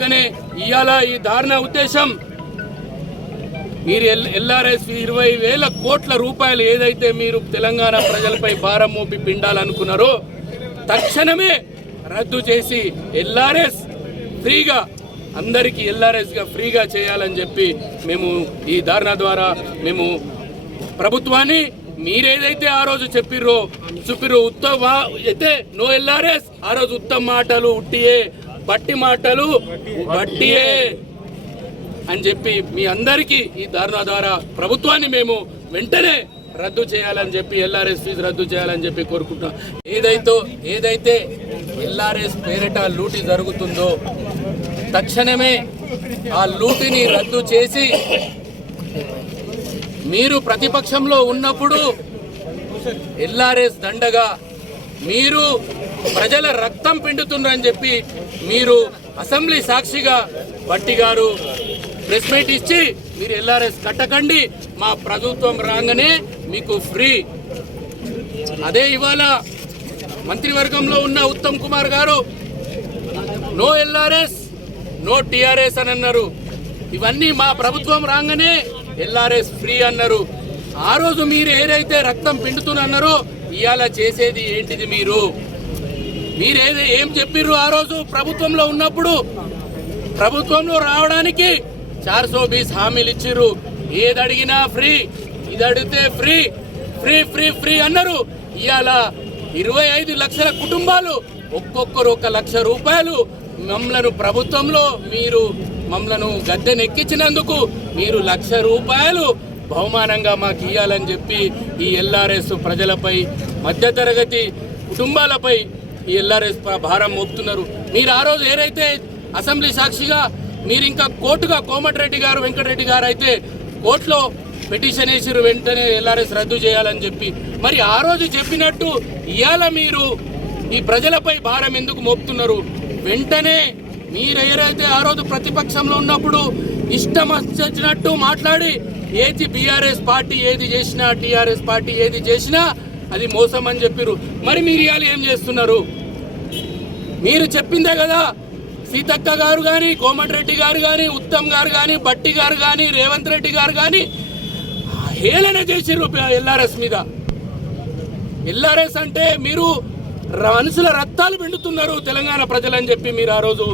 అందుకనే ఇవాళ ఈ దారుణ ఉద్దేశం మీరు ఎల్ఆర్ఎస్ 20,000 కోట్ల రూపాయలు ఏదైతే మీరు తెలంగాణ ప్రజలపై భారం మోపి పిండాలనుకున్నారో తక్షణమే రద్దు చేసి ఎల్ఆర్ఎస్ ఫ్రీగా అందరికీ ఎల్ఆర్ఎస్గా ఫ్రీగా చేయాలని చెప్పి మేము ఈ ధారణ ద్వారా మేము ప్రభుత్వాన్ని మీరేదైతే ఆ రోజు చెప్పిర్రో ఉత్తమ అయితే నో ఎల్ఆర్ఎస్ ఆ రోజు ఉత్తమ మాటలు ఉట్టియే బట్టి మాటలు బట్టియే అని చెప్పి మీ అందరికీ ఈ ధారణ ద్వారా ప్రభుత్వాన్ని మేము వెంటనే రద్దు చేయాలని చెప్పి ఎల్ఆర్ఎస్ ఫీజు రద్దు చేయాలని చెప్పి కోరుకుంటున్నాం. ఏదైతే ఎల్ఆర్ఎస్ పేరిట లూటీ జరుగుతుందో తక్షణమే ఆ లూటీని రద్దు చేసి మీరు ప్రతిపక్షంలో ఉన్నప్పుడు ఎల్ఆర్ఎస్ దండగా మీరు ప్రజల రక్తం పిండుతున్నారని చెప్పి మీరు అసెంబ్లీ సాక్షిగా బట్టి గారు ప్రెస్ మీట్ ఇచ్చి మీరు ఎల్ఆర్ఎస్ కట్టకండి మా ప్రభుత్వం రాగానే మీకు ఫ్రీ. అదే ఇవాళ మంత్రివర్గంలో ఉన్న ఉత్తమ్ కుమార్ గారు నో ఎల్ఆర్ఎస్ నో టిఆర్ఎస్ అని అన్నారు. ఇవన్నీ మా ప్రభుత్వం రాగానే ఎల్ఆర్ఎస్ ఫ్రీ అన్నారు. ఆ రోజు మీరు ఏదైతే రక్తం పిండుతున్నారో ఇవాళ చేసేది ఏంటిది? మీరు ఏం చెప్పిర్రు ఆ రోజు ప్రభుత్వంలో ఉన్నప్పుడు? ప్రభుత్వంలో రావడానికి 420 హామీలు ఇచ్చిర్రు. ఏది అడిగినా ఫ్రీ, ఇది అడిగితే ఫ్రీ ఫ్రీ ఫ్రీ ఫ్రీ అన్నారు. ఇవాళ 25 లక్షల కుటుంబాలు ఒక్కొక్కరు 1 లక్ష రూపాయలు మమ్మలను ప్రభుత్వంలో మీరు మమ్మలను గద్దెనెక్కించినందుకు మీరు 1 లక్ష రూపాయలు బహుమానంగా మాకు ఇవ్వాలని చెప్పి ఈ ఎల్ఆర్ఎస్ ప్రజలపై మధ్యతరగతి కుటుంబాలపై ఈ ఎల్ఆర్ఎస్ భారం మోపుతున్నారు. మీరు ఆ రోజు ఏదైతే అసెంబ్లీ సాక్షిగా మీరు ఇంకా కోర్టుగా కోమటిరెడ్డి గారు వెంకటరెడ్డి గారు అయితే కోర్టులో పిటిషన్ వేసిరు వెంటనే ఎల్ఆర్ఎస్ రద్దు చేయాలని చెప్పి. మరి ఆ రోజు చెప్పినట్టు ఇవాళ మీరు ఈ ప్రజలపై భారం ఎందుకు మోపుతున్నారు? వెంటనే మీరు ఏదైతే ఆ రోజు ప్రతిపక్షంలో ఉన్నప్పుడు ఇష్టం వచ్చినట్టు మాట్లాడి ఏది బీఆర్ఎస్ పార్టీ ఏది చేసినా టీఆర్ఎస్ పార్టీ ఏది చేసినా అది మోసం అని చెప్పారు. మరి మీరు ఇవాళ ఏం చేస్తున్నారు? మీరు చెప్పిందే కదా, సీతక్క గారు కానీ కోమటిరెడ్డి గారు కానీ ఉత్తమ్ గారు కానీ బట్టి గారు కానీ రేవంత్ రెడ్డి గారు కానీ హేళన చేసిర్రు ఎల్ఆర్ఎస్ మీద. ఎల్ఆర్ఎస్ అంటే మీరు మనుషుల రక్తాలు పిండుతున్నారు తెలంగాణ ప్రజలని చెప్పి మీరు ఆ రోజు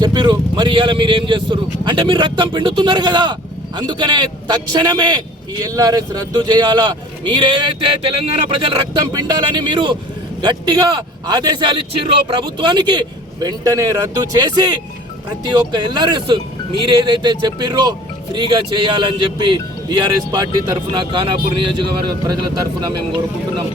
చెప్పిర్రు. మరి ఇవాళ మీరు ఏం చేస్తున్నారు అంటే మీరు రక్తం పిండుతున్నారు కదా. అందుకనే తక్షణమే ఈ ఎల్ఆర్ఎస్ రద్దు చేయాలా. మీరేదైతే తెలంగాణ ప్రజల రక్తం పిండాలని మీరు గట్టిగా ఆదేశాలు ఇచ్చిర్రో ప్రభుత్వానికి వెంటనే రద్దు చేసి ప్రతి ఒక్క ఎల్ఆర్ఎస్ మీరేదైతే చెప్పిర్రో ఫ్రీగా చేయాలని చెప్పి టీఆర్ఎస్ పార్టీ తరఫున ఖానాపూర్ నియోజకవర్గ ప్రజల తరఫున మేము కోరుకుంటున్నాం.